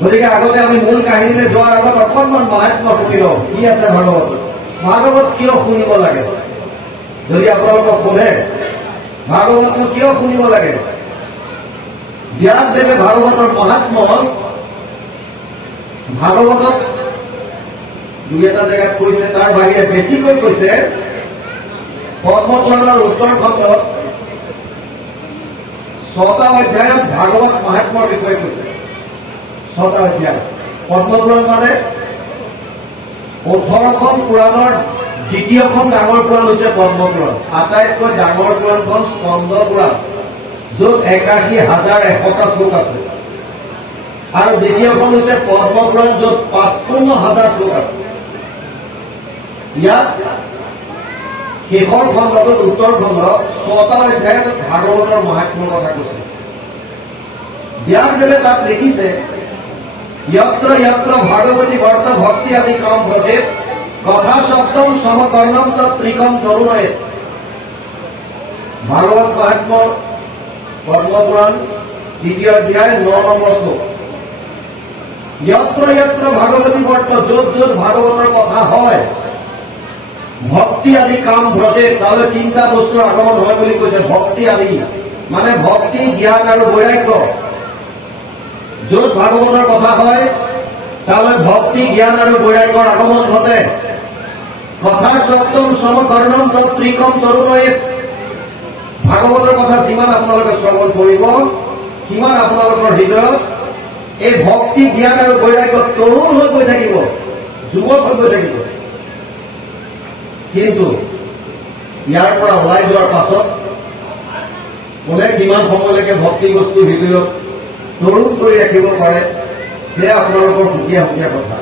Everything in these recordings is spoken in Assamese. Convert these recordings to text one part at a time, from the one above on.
গতিকে আগতে আমি মূল কাহিনীলৈ যোৱাৰ আগত অকণমান মাহাত্ম্য শুনি লওঁ কি আছে ভাগৱত। ভাগৱত কিয় শুনিব লাগে? যদি আপোনালোকক সোধে ভাগৱতনো কিয় শুনিব লাগে, ব্যাসদেৱে ভাগৱতৰ মাহাত্ম্য ভাগৱতত দুই এটা জেগাত কৈছে, তাৰ বাহিৰে বেছিকৈ কৈছে পদ্মপুৰাণৰ উত্তৰ খণ্ডত 6টা অধ্যায়ত ভাগৱত মাহাত্ম্যৰ বিষয়ে কৈছে। 6টা অধ্যায়। পদ্মপুৰাণ মানে 18খন পুৰাণৰ দ্বিতীয়খন ডাঙৰ পুৰাণ হৈছে পদ্মপুৰাণ। আটাইতকৈ ডাঙৰ পুৰাণখন স্কন্দ পুৰাণ, য'ত 81,100টা শ্লোক আছে, আৰু দ্বিতীয়খন হৈছে পদ্মপুৰাণ, য'ত 55,000 শ্লোক আছে। ইয়াত শেষৰ খণ্ডত উত্তৰ খণ্ডত 6টা অধ্যায়ত ভাগৱতৰ মাহাত্ম্যৰ কথা কৈছে। ব্যাসদেৱে তাত লিখিছে यत्र यत्र भागवती वर्त भक्ति आदि काम भजेत कथा सप्तम समकर्णम त्रिकम तरुणयेत। भागवत महात्म्य पद्मपुराण 2 अध्याय 9 নম্বৰ শ্লোক। यत्र यत्र भागवती वर्त, য'ত য'ত ভাগৱতৰ কথা হয়, ভক্তি আদি কাম ভজে, তাহলে 3টা বস্তুৰ আগমন হয় বুলি কৈছে। ভক্তি আদি মানে ভক্তি, জ্ঞান আৰু বৈৰাগ্য। য'ত ভাগৱতৰ কথা হয় তাহলে ভক্তি, জ্ঞান আৰু বৈৰাগ্যৰ আগমন ঘটে। কথাৰ সপ্তম সমকৰ্ণম ত্ৰিকম তৰুণয়েত। ভাগৱতৰ কথা যিমান আপোনালোকে শ্ৰৱণ কৰিব সিমান আপোনালোকৰ হৃদয়ত এই ভক্তি, জ্ঞান আৰু বৈৰাগ্য তৰুণ হৈ গৈ থাকিব, যুৱক হৈ গৈ থাকিব। কিন্তু ইয়াৰ পৰা ওলাই যোৱাৰ পাছত কোনে কিমান সময়লৈকে ভক্তি বস্তু হৃদয়ত তৰুণ কৰি ৰাখিব পাৰে, সেয়া আপোনালোকৰ সুকীয়া সুকীয়া কথা।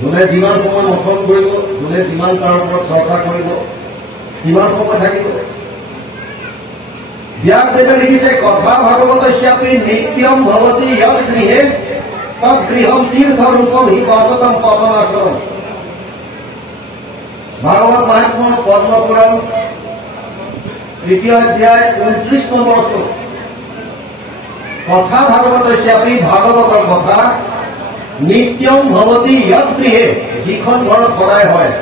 যোনে যিমান সময় মন্থন কৰিব, যোনে যিমান তাৰ ওপৰত চৰ্চা কৰিব, সিমান সময় থাকিব। ব্যাসদেৱে লিখিছে কথা ভাগৱতস্যাপি নিত্যম ভৱতি য়ৎ গৃহে তৎ গৃহম তীৰ্থৰূপম হি বাসতম পাৱনাশৰম। ভাগৱত মাহাত্ম্য পদ্মপুৰাণ 3 অধ্যায় 29 নম্বৰ শ্লোক। কথা ভাগৱতস্যাপি, ভাগৱতৰ কথা নিত্যম ভৱতি য়ৎ গৃহে, যিখন ঘৰত সদায় হয়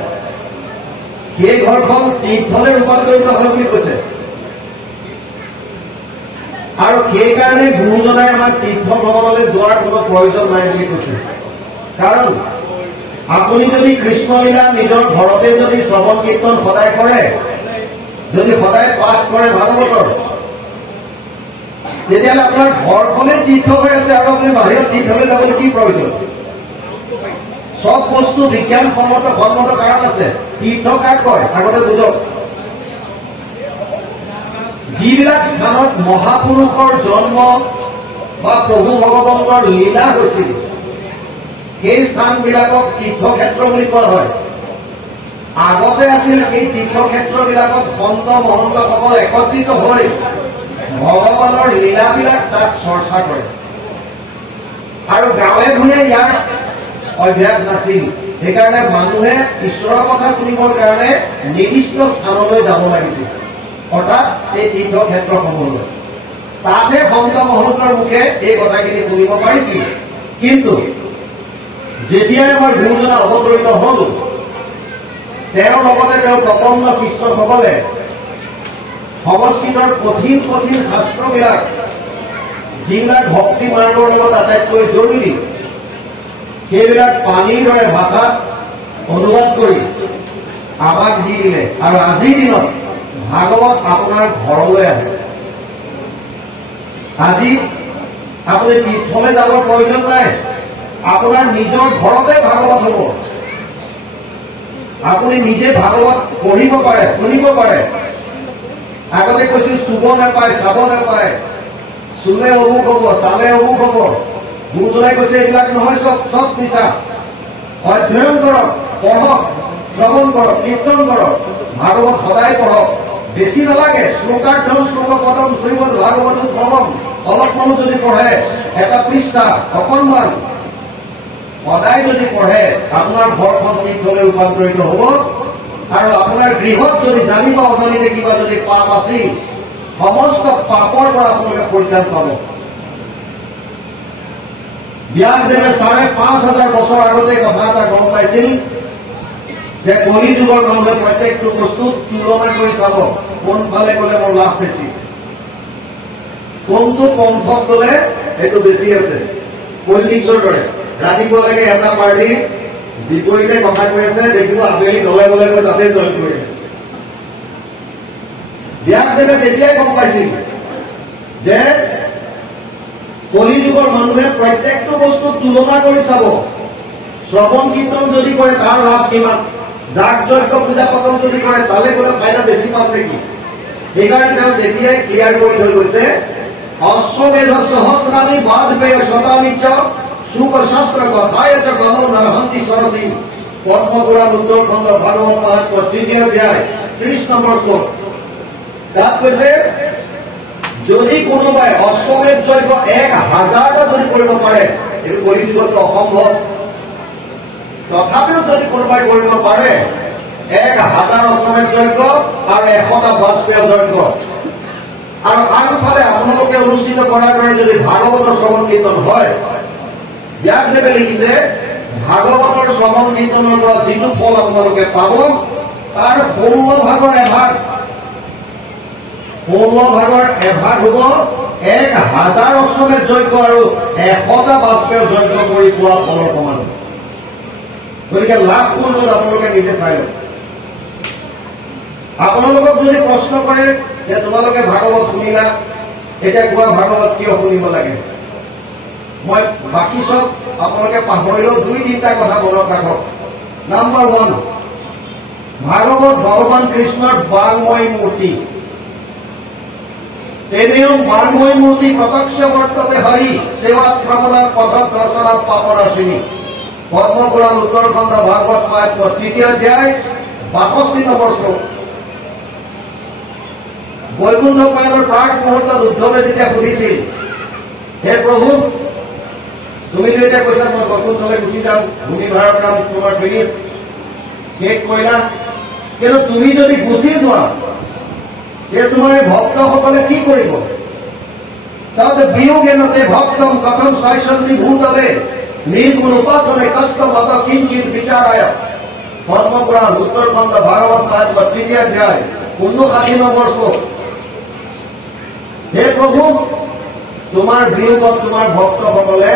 সেই ঘৰখন তীৰ্থলৈ ৰূপান্তৰিত হয় বুলি কৈছে। আৰু সেইকাৰণে গুৰুজনাই আমাক তীৰ্থ ভ্ৰমণলৈ যোৱাৰ কোনো প্ৰয়োজন নাই বুলি কৈছে। কাৰণ আপুনি যদি কৃষ্ণলীলা নিজৰ ঘৰতে যদি শ্ৰৱণ কীৰ্তন সদায় কৰে, যদি সদায় পাঠ কৰে ভাগৱতৰ, তেতিয়াহ'লে আপোনাৰ ঘৰখনে তীৰ্থ হৈ আছে আৰু আপুনি বাহিৰত তীৰ্থলৈ যাবলৈ কি প্ৰয়োজন? চব বস্তু বিজ্ঞানসন্মত কাৰণ আছে। তীৰ্থ কাক কয় আগতে বুজক। যিবিলাক স্থানত মহাপুৰুষৰ জন্ম বা প্ৰভু ভগৱন্তৰ লীলা হৈছিল, সেই স্থানবিলাকক তীৰ্থক্ষেত্ৰ বুলি কোৱা হয়। আগতে আছিল সেই তীৰ্থক্ষেত্ৰবিলাকত সন্ত মহন্তসকল একত্ৰিত হৈ ভগৱানৰ লীলাবিলাক তাত চৰ্চা কৰে। আৰু গাঁৱে ভূঞে ইয়াৰ অভ্যাস নাছিল। সেইকাৰণে মানুহে ঈশ্বৰৰ কথা শুনিবৰ কাৰণে নিৰ্দিষ্ট স্থানলৈ যাব লাগিছিল, অৰ্থাৎ এই তীৰ্থক্ষেত্ৰসমূহলৈ। তাতহে সন্ত মহন্তৰ মুখে এই কথাখিনি শুনিব পাৰিছিল। কিন্তু যেতিয়াই আমাৰ গুৰুজনা অৱতৰিত হল, তেওঁৰ লগতে তেওঁৰ প্ৰপন্ন শিষ্যসকলে সংস্কৃতৰ কঠিন কঠিন শাস্ত্ৰবিলাক, যিবিলাক ভক্তি মাৰ্গৰ লগত আটাইতকৈ জৰুৰী, সেইবিলাক পানীৰ দৰে ভাষাত অনুবাদ কৰি আমাক দি দিলে। আৰু আজিৰ দিনত ভাগৱত আপোনাৰ ঘৰলৈ আহে। আজি আপুনি তীৰ্থলৈ যাবৰ প্ৰয়োজন নাই, আপোনাৰ নিজৰ ঘৰতে ভাগৱত হ'ব। আপুনি নিজে ভাগৱত পঢ়িব পাৰে, শুনিব পাৰে। আগতে কৈছিল চুব নাপায়, চাব নাপায়, চুলে অমুক হব, চালে অমুক হব। গুৰুজনাই কৈছে এইবিলাক নহয়, চব মিছা। অধ্যয়ন কৰক, পঢ়ক, শ্ৰৱণ কৰক, কীৰ্তন কৰক, ভাগৱত সদায় পঢ়ক। বেছি নালাগে, শ্লোকাৰ্থম শ্লোকপদম শ্ৰীমদ ভাগৱত ভৱম, অলপ মানুহ যদি পঢ়ে, এটা পৃষ্ঠা অকণমান সদায় যদি পঢ়ে, আপোনাৰ ঘৰখন তীৰ্থলৈ ৰূপান্তৰিত হব। আৰু আপোনাৰ গৃহত যদি জানিব অজানিতে কিবা যদি পাপ আছিল, সমস্ত পাপৰ পৰা আপোনালোকে পৰিত্ৰাণ পাব। ব্যাসদেৱে ৫,৫০০ বছৰ আগতে কথা এটা গম পাইছিল যে কলি যুগৰ মানুহে প্ৰত্যেকটো বস্তুত তুলনা কৰি চাব কোনফালে গ'লে মোৰ লাভ বেছি, কোনটো পন্থত গ'লে এইটো বেছি আছে। পলিটিক্সৰ দৰে ৰাতিপুৱালৈকে এটা পাৰ্টিৰ বিপৰীতে কথা কৈ আছে, দেখিব আবেলি দলে দলে গৈ তাতে জইন কৰিলে। ব্যাসদেৱে তেতিয়াই গম পাইছিল যে কলি যুগৰ মানুহে প্ৰত্যেকটো বস্তুত তুলনা কৰি চাব। শ্ৰৱণ কীৰ্তন যদি কৰে তাৰ লাভ কিমান, যাগ যজ্ঞ পূজা পাতল যদি কৰে তালে গ'লে ফাইদা বেছি পাম নেকি। সেইকাৰণে তেওঁ তেতিয়াই ক্লিয়াৰ কৰি থৈ গৈছে, অশ্বমেধ সহস্ৰাণি বাজপেয় শতানিচ শুকশাস্ত্ৰ কথায় চ গণো নৰহন্তি সৰসী। পদ্মপুৰাণ উত্তৰখণ্ড ভাগৱত মাহাত্ম্য ৩য় অধ্যায় ৩০ নম্বৰ শ্লোক। তাত কৈছে যদি কোনোবাই অশ্বমেধ যজ্ঞ ১,০০০টা যদি কৰিব পাৰে, এইটো কলি যুগতটো অসম্ভৱ, তথাপিও যদি কোনোবাই কৰিব পাৰে ১,০০০ অশ্বমেধ যজ্ঞ আৰু ১০০টা বাজপেয় যজ্ঞ, আৰু আনফালে আপোনালোকে অনুষ্ঠিত কৰাৰ দৰে যদি ভাগৱতৰ শ্ৰৱণ কীৰ্তন হয়, ব্যাসদেৱে লিখিছে ভাগৱতৰ শ্ৰৱণ কীৰ্তনৰ পৰা যিটো ফল আপোনালোকে পাব তাৰ ১৬ ভাগৰ এভাগ হ'ব ১,০০০ অশ্বমেধ যজ্ঞ আৰু ১০০টা বাজপেয় যজ্ঞ কৰি পোৱা ফলৰ সমান। গতিকে লাভ কোন হ'ল আপোনালোকে নিজে চাই লওক। আপোনালোকক যদি প্ৰশ্ন কৰে যে তোমালোকে ভাগৱত শুনিলা, এতিয়া কোৱা ভাগৱত কিয় শুনিব লাগে, মই বাকী চব আপোনালোকে পাহৰিলেও ২-৩টা কথা মনত ৰাখক। নাম্বাৰ 1, ভাগৱত ভগৱান কৃষ্ণৰ বাংময় মূৰ্তি। তেনেয়ম বাংময় মূৰ্তি প্ৰত্যক্ষ বৰ্ততে হৰি সেবাত শ্ৰবণাৎ পথত দৰ্শনাৎ পাপনাশিনী। পদ্মপুৰাণ উত্তৰখণ্ড ভাগবত মাহাত্ম্য ৩য় অধ্যায় ৬২ নম্বৰ শ্লোক। বৈকুণ্ঠ পায়নৰ প্ৰাক মুহূৰ্তত উদ্ধৱে যেতিয়া সুধিছিল, হে প্ৰভু তুমিতো এতিয়া কৈছা মই বৈকুণ্ঠলৈ গুচি যাম, ভূমি ভাড়াৰ কাম তোমাৰ ফিনিছ শেষ কৰিলা, কিন্তু তুমি যদি গুচি যোৱা যে তোমাৰ ভক্তসকলে কি কৰিব? তাতে বিয়োগেনতে ভক্তম কথম শৈশন্তি ভূতলে নির্গুণ উপাসনে কষ্ট মত কিঞ্চিত বিচারায়। পদ্মপুরাণ উত্তরখণ্ড ভাগবত মাহাত্ম্য ৩য় অধ্যায় ৫৯ নম্বৰ শ্লোক। হে প্ৰভু তোমাৰ বিয়োগত তোমাৰ ভক্তসকলে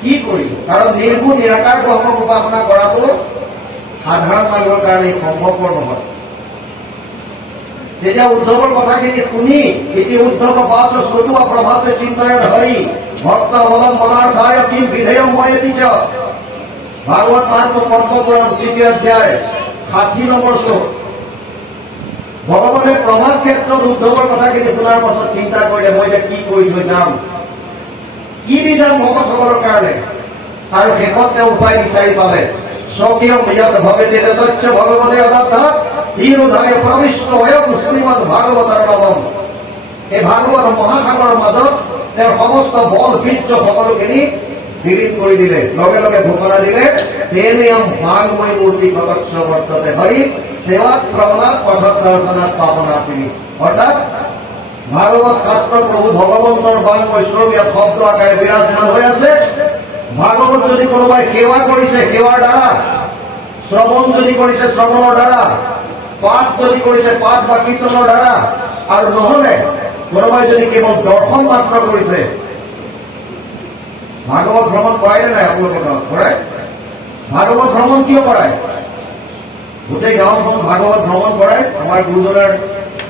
কি কৰিব? কাৰণ নিৰ্গুণ নিৰাকাৰ ব্ৰহ্মক উপাসনা কৰাটো সাধাৰণ মানুহৰ কাৰণে সম্ভৱপৰ নহয়। তেতিয়া উদ্ধৱৰ কথাখিনি শুনি ইতি উদ্ধৱ বাচ শ্ৰুতু অপ্ৰভাসে চিন্তায় হৰি ভক্ত অবলম্বনাৰ্থায় কিম বিধেয়ম ময়তি চ। ভাগৱত মাহাত্ম্য পদ্মপুৰাণ ৩য় অধ্যায় ৬০ নম্বৰ শ্লোক। ভগৱানে প্ৰমাদ ক্ষেত্ৰত উদ্ধৱৰ কথাখিনি শুনাৰ পাছত চিন্তা কৰিলে মই এতিয়া কি কৰি থৈ যাম, কি দি যাম ভকতসকলৰ কাৰণে, আৰু শেষত তেওঁ উপায় বিচাৰি পালে। স্বকীয় ইয়াত ভগতে তচ্চ ভগৱতে অদাত্তাত হৃদয়ে প্ৰবিষ্ট হৈ শ্ৰীমদ ভাগৱতৰ নৱম। এই ভাগৱত মহাসাগৰৰ মাজত তেওঁৰ সমস্ত বল বীৰ্য সকলোখিনি বিলীন কৰি দিলে, লগে লগে ঘোষণা দিলে তেনেয়ম বাংময় মূৰ্তি প্ৰত্যক্ষ বৰ্ততে হৰি সেৱাত শ্ৰৱণাৎ পথত দৰ্শনাৎ পাপনাশিনী। অৰ্থাৎ ভাগৱত শাস্ত্ৰ প্ৰভু ভগৱন্তৰ বাংময় স্বৰূপ ইয়াত শব্দ আকাৰে বিৰাজমান হৈ আছে। ভাগৱত যদি কোনোবাই সেৱা কৰিছে সেৱাৰ দ্বাৰা, শ্ৰৱণ যদি কৰিছে শ্ৰৱণৰ দ্বাৰা, পাঠ যদি কৰিছে পাঠ বা কীৰ্তনৰ দ্বাৰা, আৰু নহলে কোনোবাই যদি কেৱল দৰ্শন মাত্ৰ কৰিছে। ভাগৱত ভ্ৰমণ কৰাই নে নাই আপোনালোকে? কৰাই। ভাগৱত ভ্ৰমণ কিয় কৰাই? গোটেই গাঁওখন ভাগৱত ভ্ৰমণ কৰাই। আমাৰ গুৰুজনাৰ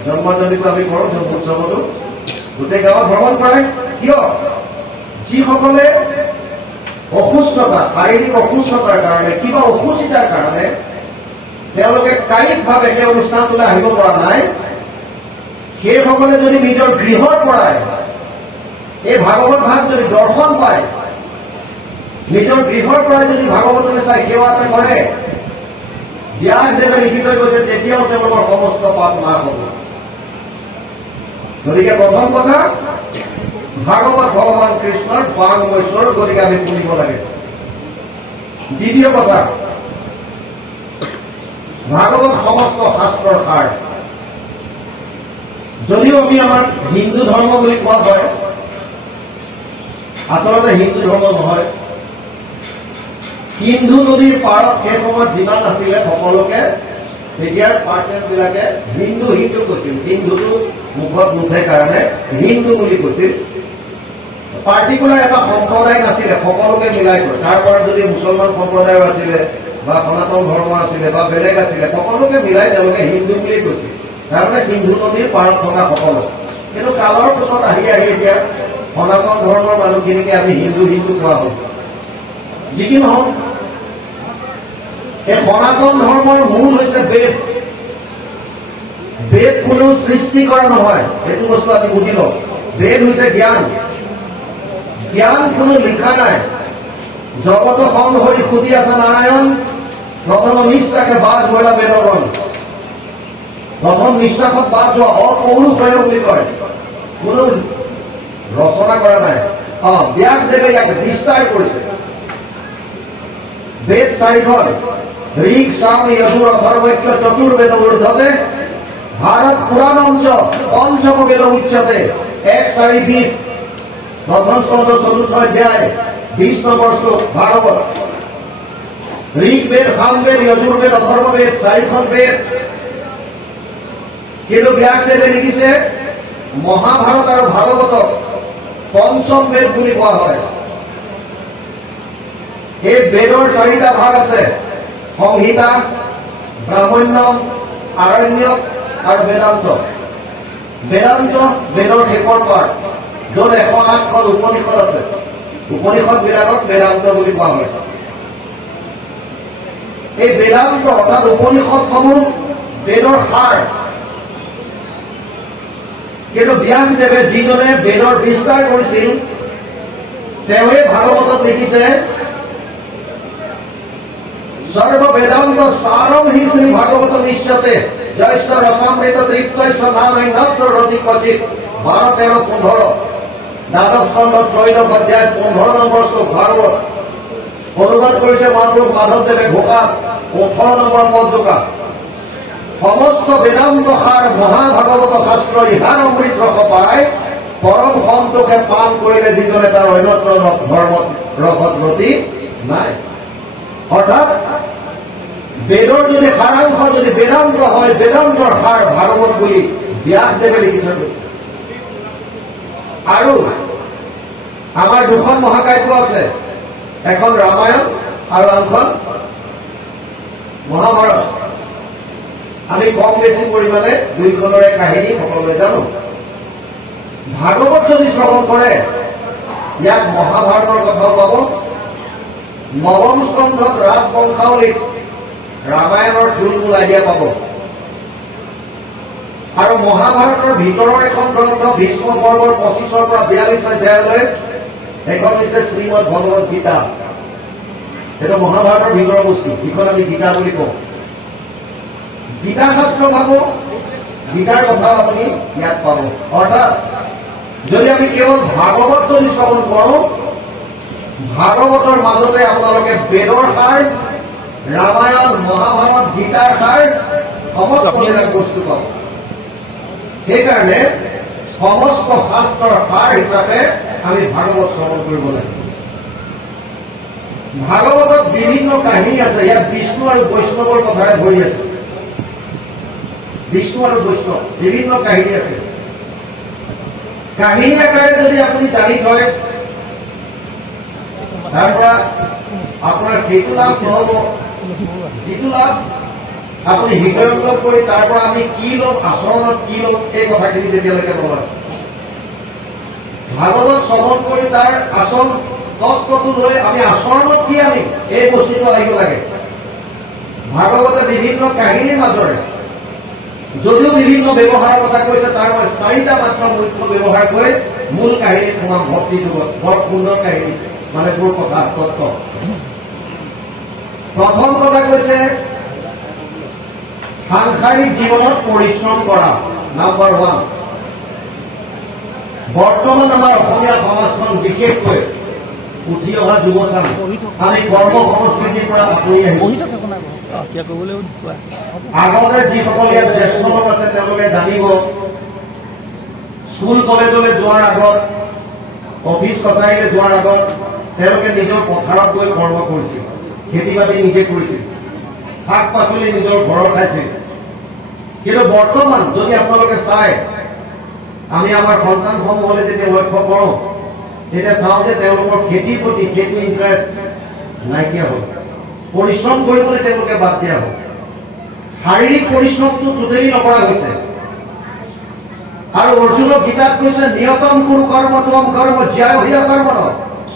জন্মজয়ন্তীটো আমি কৰো, জন্মোৎসৱতো গোটেই গাঁৱত ভ্ৰমণ কৰাই। কিয়? যিসকলে অসুস্থতা, শাৰীৰিক অসুস্থতাৰ কাৰণে, কিবা অসুচিতাৰ কাৰণে তেওঁলোকে কায়িকভাৱে সেই অনুষ্ঠানটোলৈ আহিব পৰা নাই, সেইসকলে যদি নিজৰ গৃহৰ পৰাই এই ভাগৱত ভাগ যদি দৰ্শন পায়, নিজৰ গৃহৰ পৰাই যদি ভাগৱতলৈ চাই সেৱা এটা কৰে, ব্যাসদেৱে লিখি থৈ গৈছে তেতিয়াও তেওঁলোকৰ সমস্ত পাপ নাশ হ'ব। গতিকে প্ৰথম কথা ভাগৱত ভগৱান কৃষ্ণৰ বাংময় স্বৰূপ, গতিকে আমি শুনিব লাগে। দ্বিতীয় কথা, ভাগৱত সমস্ত শাস্ত্ৰৰ সাৰ। যদিও আমি আমাক হিন্দু ধৰ্ম বুলি কোৱা হয়, আচলতে হিন্দু ধৰ্ম নহয়। সিন্ধু নদীৰ পাৰত সেই সময়ত যিমান আছিলে সকলোকে তেতিয়াৰ পাৰ্চেণ্টবিলাকে হিন্দু হিন্দু কৈছিল। হিন্দুটো মুখত নুঠে কাৰণে হিন্দু বুলি কৈছিল। পাৰ্টিকুলাৰ এটা সম্প্ৰদায় নাছিলে, সকলোকে মিলাই কৰে। তাৰ পৰা যদি মুছলমান সম্প্ৰদায়ৰ আছিলে বা সনাতন ধৰ্ম আছিলে বা বেলেগ আছিলে, সকলোকে মিলাই তেওঁলোকে হিন্দু বুলি কৈছিল। তাৰমানে সিন্ধু নদীৰ পাৰত থকা সকলো। কিন্তু কালৰ পথত আহি আহি এতিয়া সনাতন ধৰ্মৰ মানুহখিনিকে আমি হিন্দু হিন্দু কোৱা হ'ল। যি কি নহওক, এই সনাতন ধৰ্মৰ মূল হৈছে বেদ। বেদ কোনো সৃষ্টি কৰা নহয়, এইটো বস্তু আমি বুজি লওঁ। বেদ হৈছে জ্ঞান। জ্ঞান কোনো লিখা নাই। জগত সংহৰি খুটি আছে নাৰায়ণ, প্ৰথম নিশ্বাসে বাজ বইলা বেদগণ। প্ৰথম নিশ্বাসত বাজ যোৱা অপৌৰুষয় বুলি কয়, কোনো ৰচনা কৰা নাই। ব্যাসদেৱে ইয়াক বিস্তাৰ কৰিছে। বেদ চাৰিখন, ঋক সাম যজুৰ অথৰ্বৈক্য চতুৰ্বেদ ঊৰ্ধ্বতে ভাৰত পুৰাণঞ্চ পঞ্চম বেদ উচ্চতে। 1:4-20 প্ৰথম স্কন্ধ 4ৰ্থ অধ্যায় 20 নম্বৰ শ্লোক ভাগৱত। ঋগ্বেদ, সামবেদ, যজুৰ্বেদ, অথৰ্ববেদ, চাৰিখন বেদ। কিন্তু ব্যাসদেৱে লিখিছে মহাভাৰত আৰু ভাগৱতক পঞ্চম বেদ বুলি কোৱা হয়। এই বেদৰ 4টা ভাগ আছে, সংহিতা, ব্ৰাহ্মণ্যম, আৰণ্যক আৰু বেদান্ত। বেদান্ত বেদৰ শেষৰ পাৰ্ট, য'ত 108খন উপনিষদ আছে। উপনিষদ বিলাকক বেদান্ত বুলি কোৱা হয়। এই বেদান্ত অৰ্থাৎ উপনিষদসমূহ বেদৰ সাৰ। কিন্তু ব্যাসদেৱে যিজনে বেদৰ বিস্তাৰ কৰিছিল, তেওঁৱে ভাগৱতত লিখিছে সৰ্ব বেদান্ত সাৰম হি শ্ৰী ভাগৱত নিশ্চতে জয়স্ব ৰসামৃত তৃপ্তস্য নানাই নত্ৰ ৰতি ক্বচিত। 12-13-15 দ্বাদশ স্কন্ধ 3য় অধ্যায় 15 নম্বৰ শ্লোক ভাগৱত। অনুবাদ কৰিছে মহাপুৰুষ মাধৱদেৱে ঘোষা 18 নম্বৰ পদজোকা। সমস্ত বেদান্ত সাৰ মহাভাগৱত শাস্ত্ৰ ইহাৰ অমৃত ৰস পায়, পৰম সন্তোষে পান কৰিলে যিজনে তাৰ অন্যত্ৰ ধৰ্মত ৰসত গতি নাই। অৰ্থাৎ বেদৰ যদি সাৰাংশ যদি বেদান্ত হয়, বেদান্তৰ সাৰ ভাগৱত বুলি ব্যাসদেৱে লিখি থৈ গৈছে। আৰু আমাৰ দুখন মহাকাব্য আছে, এখন ৰামায়ণ আৰু আনখন মহাভাৰত। আমি কম বেছি পৰিমাণে দুইখনৰে কাহিনী সকলোৱে জানো। ভাগৱত যদি শ্ৰৱণ কৰে, ইয়াত মহাভাৰতৰ কথাও পাব। নৱম স্কন্ধত ৰাজবংশাৱলীত ৰামায়ণৰ থুলমূল আইডিয়া পাব। আৰু মহাভাৰতৰ ভিতৰৰ এখন গ্ৰন্থ ভীষ্ম পৰ্বৰ 25 পৰা 42 অধ্যায়লৈ, এখন হৈছে শ্ৰীমদ ভগৱত গীতা। এইটো মহাভাৰতৰ ভিতৰৰ বস্তু, যিখন আমি গীতা বুলি কওঁ। গীতা শাস্ত্ৰ ভাবো, গীতাৰ কথাও আপুনি ইয়াত পাব। অৰ্থাৎ যদি আমি কেৱল ভাগৱত যদি শ্ৰৱণ কৰোঁ, ভাগৱতৰ মাজতে আপোনালোকে বেদৰ সাৰ, ৰামায়ণ, মহাভাৰত, গীতাৰ সাৰ সমস্তবিলাক বস্তু পাব। সেইকাৰণে সমস্ত শাস্ত্ৰৰ সাৰ হিচাপে আমি ভাগৱত শ্ৰৱণ কৰিব লাগিব। ভাগৱতত বিভিন্ন কাহিনী আছে। ইয়াত বিষ্ণু আৰু বৈষ্ণৱৰ কথাৰে ভৰি আছে। বিষ্ণু আৰু বৈষ্ণৱ বিভিন্ন কাহিনী আছে। কাহিনী আকাৰে যদি আপুনি জানি থয়, তাৰ পৰা আপোনাৰ সেইটো লাভ নহব, যিটো লাভ আপুনি হৃদয়ংগম কৰি তাৰ পৰা আমি কি ল'ম, আচৰণত কি ল'ম, এই কথাখিনি যেতিয়ালৈকে নলয়। ভাগৱত শ্ৰৱণ কৰি তাৰ আচৰণ তত্ত্বটো লৈ আমি আচৰণত কি আনিম, এই বস্তুটো আহিব লাগে। ভাগৱতে বিভিন্ন কাহিনীৰ মাজৰে যদিও বিভিন্ন ব্যৱহাৰৰ কথা কৈছে, তাৰ মই 4টা মাত্ৰ মুখ্য ব্যৱহাৰ কৰি মূল কাহিনীত সোমাম। ভক্তিটো বৰ সুন্দৰ কাহিনী, মানে মোৰ কথা তত্ত্ব। প্ৰথম কথা কৈছে সাংসাৰিক জীৱনত পৰিশ্ৰম কৰা, নাম্বাৰ 1। বৰ্তমান আমাৰ অসমীয়া সমাজখন বিশেষকৈ উঠি অহা যুৱচাম আমি কৰ্ম সংস্কৃতিৰ পৰা আঁতৰি আহিছো। আগতে যিসকল ইয়াত জ্যেষ্ঠ লোক আছে তেওঁলোকে জানিব, স্কুল কলেজলৈ যোৱাৰ আগত অফিচ কাছাৰীলৈ যোৱাৰ আগত তেওঁলোকে নিজৰ পথাৰত গৈ কৰ্ম কৰিছিল, খেতি বাতি নিজে কৰিছিল, শাক পাচলি নিজৰ ঘৰৰ খাইছিল। কিন্তু বৰ্তমান যদি আপোনালোকে চায়, আমি আমাৰ সন্তানসমূহলৈ যেতিয়া লক্ষ্য কৰোঁ, তেতিয়া চাওঁ যে তেওঁলোকৰ খেতিৰ প্ৰতি সেইটো ইণ্টাৰেষ্ট নাইকিয়া হ'ল, পৰিশ্ৰম কৰিবলৈ তেওঁলোকে বাদ দিয়া হ'ল, শাৰীৰিক পৰিশ্ৰমটো টোটেলি নকৰা হৈছে। আৰু অৰ্জুনক গীতাত কৈছে নিয়তম কুৰু কৰ্ম ত্বম কৰ্ম জ্যায় হিয়া কৰ্ম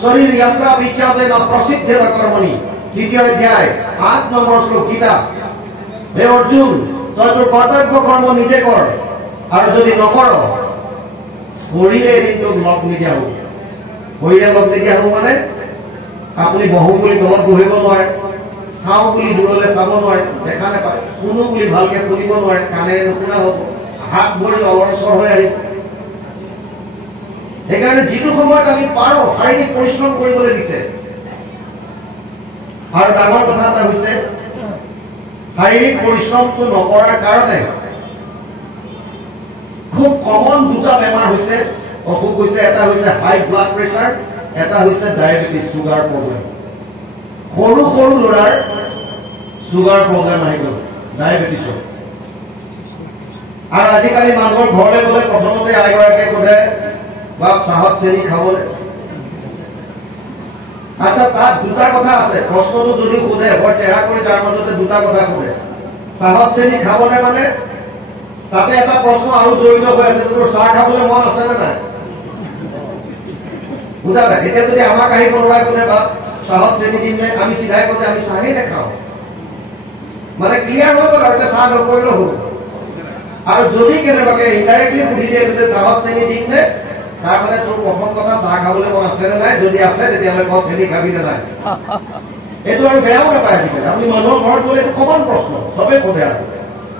শৰীৰ যাত্ৰা বিচ্যাতে ন প্ৰসিদ্ধে কৰ্মণি। ৩য় অধ্যায় ৮ নম্বৰ শ্লোক গীতা। হে অৰ্জুন, তই তোৰ কৰ্তব্য কৰ্ম নিজে কৰ, আৰু যদি নকৰ শৰীৰে এদিন তোক লগ নিদিয়া হ'ব। শৰীৰে লগ নিদিয়া হ'ব মানে আপুনি বহো বুলি তলত বহিব নোৱাৰে, চাওঁ বুলি দূৰলৈ চাব নোৱাৰে, দেখা নাপায়, শুনো বুলি ভালকে শুনিব নোৱাৰে, কাণেৰে নুশুনা হ'ব, হাত ভৰি অলৰচৰ হৈ আহিব। সেইকাৰণে যিটো সময়ত আমি পাৰোঁ শাৰীৰিক পৰিশ্ৰম কৰিবলৈ দিছে। আৰু ডাঙৰ কথা এটা হৈছে, শাৰীৰিক পৰিশ্ৰমটো নকৰাৰ কাৰণে খুব কমন দুটা বেমাৰ হৈছে, অসুখ হৈছে। এটা হৈছে হাই ব্লাড প্ৰেছাৰ, এটা হৈছে ডায়েবেটিছ, চুগাৰ প্ৰব্লেম। সৰু সৰু ল'ৰাৰ চুগাৰ প্ৰব্লেম আহি গ'ল, ডায়েবেটিছৰ। আৰু আজিকালি মানুহৰ ঘৰলৈ গ'লে প্ৰথমতে আইগৰাকীয়ে সোধে বাপ চাহত চেনি খাবলৈ। আচ্ছা, তাত দুটা কথা আছে, প্ৰশ্নটো যদি সোধে বৰ টেৰা কৰি তাৰ মাজতে দুটা কথা সোধে। চাহত চেনি খাবলৈ মানে তাতে এটা প্ৰশ্ন আৰু জড়িত হৈ আছে, তোৰ চাহ খাবলৈ মন আছে নে নাই? বুজা নাই? এতিয়া যদি আমাক আহি কোনোবাই সোধে বা চাহত চেনি দিম নে, আমি চিধাই কওঁ যে আমি চাহেই নাখাওঁ, মানে ক্লিয়াৰ হৈ গ'ল আৰু এতিয়া চাহ নকৰিলেও হ'ব। আৰু যদি কেনেবাকে ইনডাইৰেক্টলি সুধি দিয়ে যে চাহত চেনি দিম নে, তাৰ মানে তোৰ প্ৰথম কথা চাহ খাবলৈ মন আছে নে নাই, যদি আছে তেতিয়াহ'লে কওঁ চেনি খাবি নে নাই। এইটো আৰু বেয়াও নাপায়। আজিকালি আপুনি মানুহৰ ঘৰত গ'লে এইটো কমন প্ৰশ্ন, চবেই সোধে। আৰু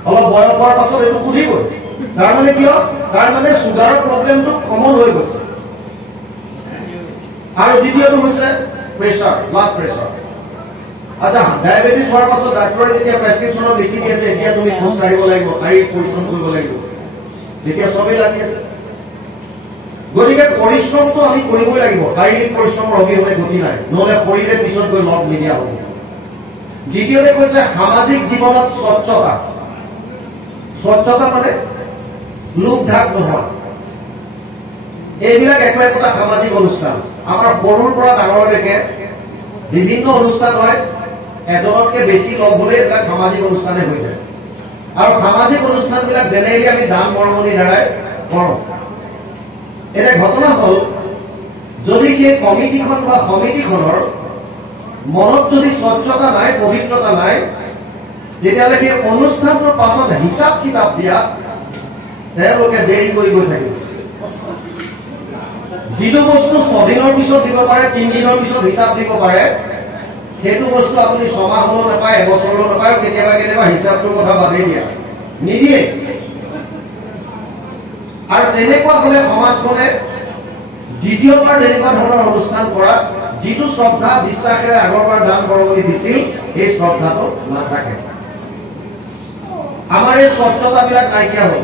অলপ বয়স হোৱাৰ পাছত এইটো সুধিবই। তাৰ মানে কিয়? তাৰ মানে চুগাৰৰ প্ৰব্লেমটো কমন হৈ গৈছে। আৰু দ্বিতীয়টো হৈছে প্ৰেছাৰ, ব্লাড প্ৰেছাৰ। আচ্ছা, ডায়েবেটিছ হোৱাৰ পাছত ডাক্তৰে যেতিয়া প্ৰেছক্ৰিপশ্যনত লিখি দিয়ে যে এতিয়া তুমি খোজ কাঢ়িব লাগিব, শাৰীৰিক পৰিশ্ৰম কৰিব লাগিব, তেতিয়া চবেই লাগি আছে। গতিকে পৰিশ্ৰমটো আমি কৰিবই লাগিব, শাৰীৰিক পৰিশ্ৰমৰ অবিহনে গতি নাই, নহ'লে শৰীৰে পিছত গৈ লগ নিদিয়া হ'ব। দ্বিতীয়তে কৈছে সামাজিক জীৱনত স্বচ্ছতা। স্বচ্ছতা মানে লোক ঢাক নোহোৱা। এইবিলাক একো একোটা সামাজিক অনুষ্ঠান। আমাৰ সৰুৰ পৰা ডাঙৰলৈকে বিভিন্ন অনুষ্ঠান হয়, এজনতকে বেছি লগ হ'লে এইবিলাক সামাজিক অনুষ্ঠানে হৈ যায়। আৰু সামাজিক অনুষ্ঠানবিলাক জেনেৰেলি আমি দান বৰঙণিৰ দ্বাৰাই কৰোঁ। এতিয়া ঘটনা হ'ল, যদি সেই কমিটিখন বা সমিতিখনৰ মনত যদি স্বচ্ছতা নাই, পবিত্ৰতা নাই, তেতিয়াহ'লে সেই অনুষ্ঠানটোৰ পাছত হিচাপ কিতাপ দিয়া তেওঁলোকে দেৰি কৰি গৈ থাকিব। যিটো বস্তু 6 দিনৰ পিছত দিব পাৰে, 3 দিনৰ পিছত হিচাপ দিব পাৰে, সেইটো বস্তু আপুনি 6 মাহ হ'লেও নাপায়, এবছৰলৈও নাপায়, কেতিয়াবা কেতিয়াবা হিচাপটোৰ কথা বাদেই দিয়া নিদিয়ে। আৰু তেনেকুৱা হ'লে সমাজখনে দ্বিতীয়বাৰ তেনেকুৱা ধৰণৰ অনুষ্ঠান কৰাত যিটো শ্ৰদ্ধা বিশ্বাসেৰে আগৰবাৰ দান বৰঙণি দিছিল, সেই শ্ৰদ্ধাটো নাথাকে। আমাৰ এই স্বচ্ছতাবিলাক নাইকিয়া হ'ল।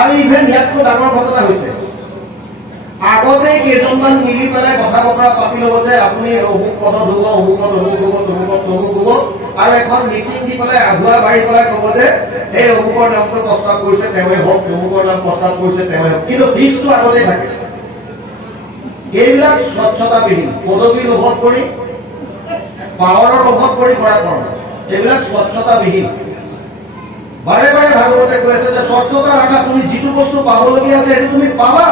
আৰু ইভেন ইয়াতকৈ ডাঙৰ ঘটনা হৈছে, আগতে কেইজনমান মিলি পেলাই কথা বতৰা পাতি ল'ব যে আপুনি অমুক পদত হ'ব, অমুকত অমুক হ'ব, তমুকত তমুক হ'ব, আৰু এখন মিটিং দি পেলাই আগুৱা বাঢ়ি পেলাই ক'ব যে এই অমুকৰ নামটো প্ৰস্তাৱ কৰিছে তেওঁৱে হওক, তমুকৰ নাম প্ৰস্তাৱ কৰিছে তেওঁৱে হওক, কিন্তু ফিক্সটো আগতেই থাকে। এইবিলাক স্বচ্ছতাবিহীন, পদবী লোভত কৰি, পাৱাৰৰ লোভত কৰি কৰা কৰ্ম, এইবিলাক স্বচ্ছতাবিহীন। বাৰে বাৰে ভাগৱতে কৈ আছে যে স্বচ্ছতা ৰাখা, তুমি যিটো বস্তু পাবলগীয়া আছে সেইটো তুমি পাবা।